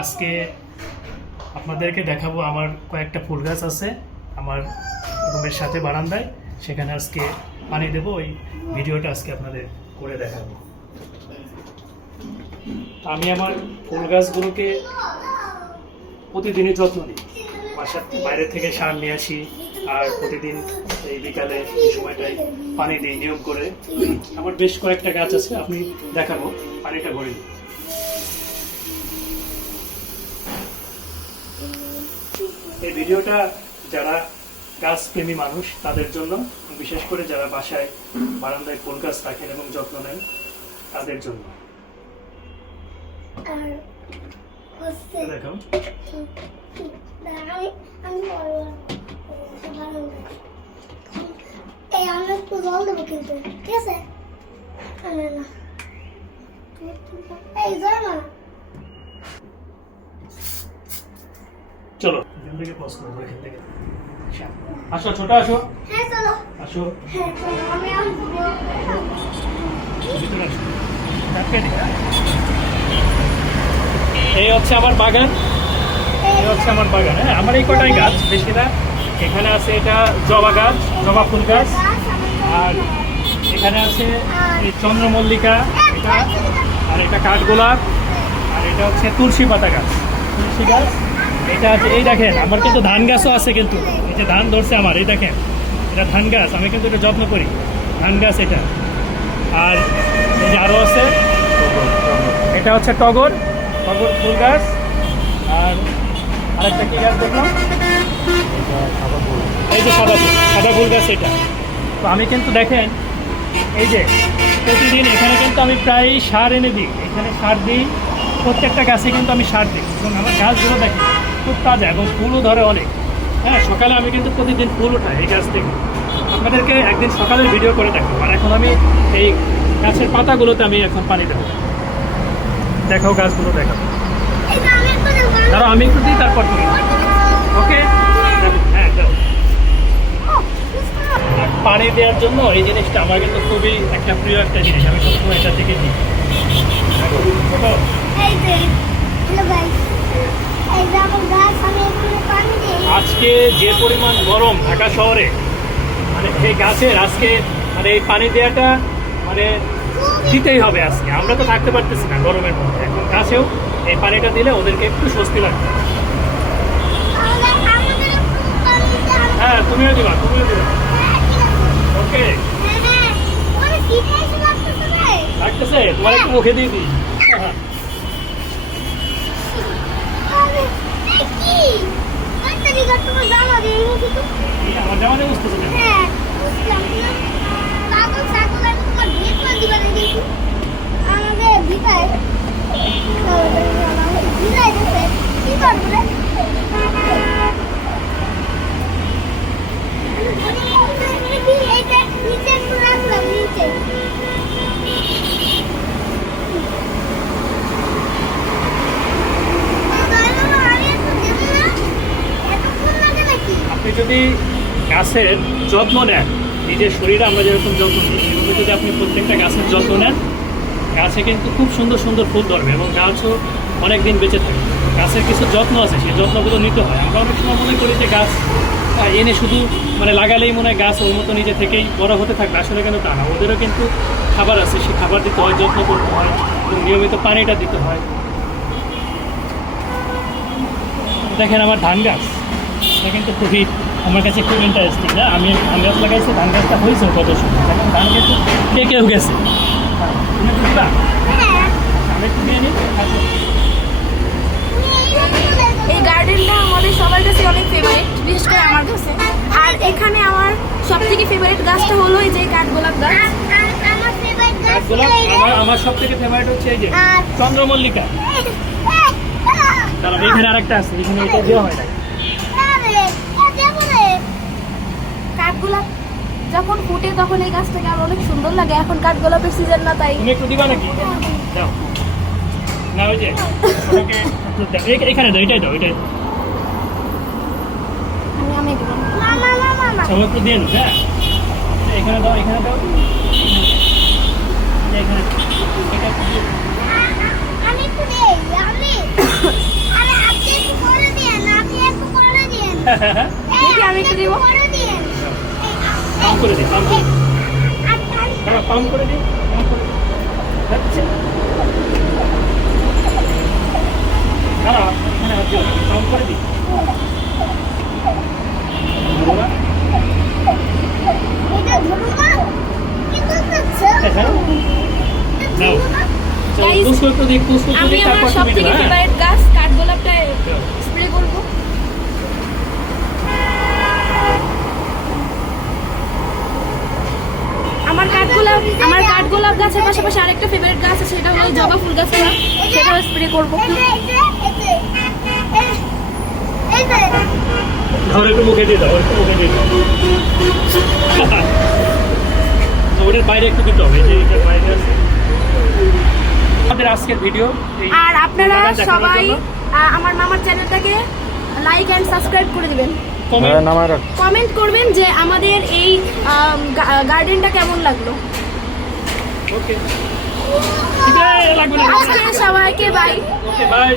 আজকে আপনাদেরকে দেখাবো আমার কয়েকটা ফুল গাছ আছে আমার রুমের সাথে বারান্দায়, সেখানে আজকে পানি দেবো। ওই ভিডিওটা আজকে আপনাদের করে দেখাবো। আমি আমার ফুল গাছগুলোকে প্রতিদিনই যত্ন নিই। বাসার বাইরে থেকে সার নিয়ে আসি, আর প্রতিদিন এই বিকালে এই সময়টায় পানি দিই নিয়ম করে। আমার বেশ কয়েকটা গাছ আছে, আপনি দেখাবো। পানিটা ভরে দিই। এই ভিডিওটা যারা গাছ প্রেমী মানুষ তাদের জন্য, বিশেষ করে যারা বাসায় বারান্দায় ফুল গাছ রাখেন এবং যত্ন নেন তাদের জন্য। দেখো চলো এখান থেকে পজ করবো। এখান থেকে আসো, ছোট আসো, আসো ভিতরে আসো। এই হচ্ছে আমার বাগান, এই হচ্ছে আমার বাগান। হ্যাঁ, আমার এই কটাই গাছ, বেশি না। এখানে আছে এটা জবা গাছ, জবা ফুল গাছ, আর এখানে আছে এই চন্দ্রমল্লিকা, এটা, আর এটা কাঠগোলাপ, আর এটা হচ্ছে তুলসী পাতা গাছ, তুলসী গাছ। এটা আছে, এই দেখেন আমার কিন্তু ধান গাছও আছে, কিন্তু এই যে ধান ধরছে আমার, এই দেখেন এটা ধান গাছ, আমি কিন্তু এটা যত্ন করি, ধান গাছ এটা। আর এই যে আরও আছে, এটা হচ্ছে টগর, টগর ফুল গাছ। আর আরেকটা কি গাছ দেখলাম, এই যে সাদা ফুল, সাদা ফুল গাছ এটা। তো আমি কিন্তু দেখেন এই যে প্রতিদিন এখানে কিন্তু আমি প্রায় সার এনে দিই, এখানে সার দিই, প্রত্যেকটা গাছে কিন্তু আমি সার দিই। এবং আমার গাছগুলো দেখেন খুব তাজা এবং ফুলও ধরে অনেক। হ্যাঁ, সকালে আমি কিন্তু প্রতিদিন ফুল উঠাই এই গাছ থেকে। আপনাদেরকে একদিন সকালের ভিডিও করে দেখাবো। আর এখন আমি এই গাছের পাতাগুলোতে আমি এখন পানি দেবো। দেখাও গাছগুলো, দেখাও। দাঁড়াও আমি একটু দিই, তারপর তুমি। ওকে, হ্যাঁ দাও। আর পানি দেওয়ার জন্য এই জিনিসটা আমার কিন্তু খুবই একটা প্রিয় একটা জিনিস, আমি সবসময় এটা থেকে দিই। আজকে যে পরিমাণ গরম ঢাকা শহরে, মানে এই গাছের আজকে মানে এই পানি দেওয়াটা মানে দিতেই হবে আজকে। আমরা তো থাকতে পারতেছি না গরমের মধ্যে, এখন গাছেও এই পানিটা দিলে ওদেরকে একটু স্বস্তি লাগবে। হ্যাঁ, তুমিও দিবা, তুমিও দিবা। ওকে, লাগতেছে তোমার, একটু মুখে দিয়ে দিই। আমার জামা দিয়ে বুঝতেছে না। আপনি যদি গাছের যত্ন নেন, নিজের শরীরে আমরা যেরকম যত্ন নিই, সেভাবে যদি আপনি প্রত্যেকটা গাছের যত্ন নেন, গাছে কিন্তু খুব সুন্দর সুন্দর ফুল ধরবে এবং গাছও অনেক দিন বেঁচে থাকে। গাছের কিছু যত্ন আছে, সেই যত্নগুলো নিতে হয়। আমরা অনেক সময় মনে করি যে গাছ এনে শুধু মানে লাগালেই মনে হয় গাছ ওর মতো নিজে থেকেই বড় হতে থাকবে, আসলে কিন্তু তা না। ওদেরও কিন্তু খাবার আছে, সেই খাবার দিতে হয়, যত্ন করতে হয়, এবং নিয়মিত পানিটা দিতে হয়। দেখেন আমার ধান গাছ, এটা কিন্তু খুবই আমার কাছে খুব ইন্টারেস্টিং। না, আমি ধান গাছ লাগাইছি, ধান গাছটা হয়েছে কত সময়, দেখেন ধান কিন্তু কেউ গেছে। তুমি বুঝলা, আমি একটু নিয়ে নিই। এই গার্ডেনটা আমাদের সবার কাছে অনেক ফেভারিট, বিশেষ করে আমার কাছে। আর এখানে আমার সবথেকে ফেভারিট গাছটা হলো এই যে কাঠগোলাপ গাছ। আমার সব থেকে ফেভারিট হচ্ছে এই যে চন্দ্রমল্লিকা। তাহলে এখানে আরেকটা আছে, এখানে এটা দেওয়া হয় না। কাঠগোলাপ যখন ফুটে তখন এই গাছটাকে আর অনেক সুন্দর লাগে। এখন কাঠগোলাপের সিজন না, তাই তুমি একটু দিবা নাকি? দাও না, ওই যে এখানে দাও, এটাই দাও, এটাই আমি সব একটু দিয়ে দাও। হ্যাঁ, এখানে দাও, এখানে দাও, এখানে এটা দেখি আমি একটু দিব। পাম্প করে দিই, পাম্প করে দিই। দাঁড়া, পাম্প করে দিই, পাম্প করে দিই। যাচ্ছে। দাঁড়া, এখানে হাত দিও না, পাম্প করে দিই। বাবা, হ্যাঁ, নাও। চলো, Guys, পুশ করতে দিই, পুশ করতে আমি দিই, আমার তারপর সব তুমি থেকে দিবা, হ্যাঁ? ফেভারিট গাছ কাঠগোলাপটা স্প্রে করব। আমার কাঠগোলাপ গাছের পাশাপাশি আরেকটা ফেভারিট গাছ আছে, সেটা হলো জবা ফুল গাছটা, সেটাও স্প্রে করব। ধরো একটু মুখে দিয়ে দাও, একটু মুখে দিয়ে দাও। ওটার বাইরে একটু দিতে হবে, এই যে এটার বাইরে আছে। আমাদের আজকের ভিডিও এই আর আপনারা বাগান দেখানোর সবাই জন্য আমার মামার চ্যানেলটাকে লাইক এন্ড সাবস্ক্রাইব করে দিবেন, comment কমেন্ট করবেন যে আমাদের এই গার্ডেনটা কেমন লাগলো। ওকে ঠিক আছে, লাগবে না। আজকে সবাইকে বাই। Okay bye.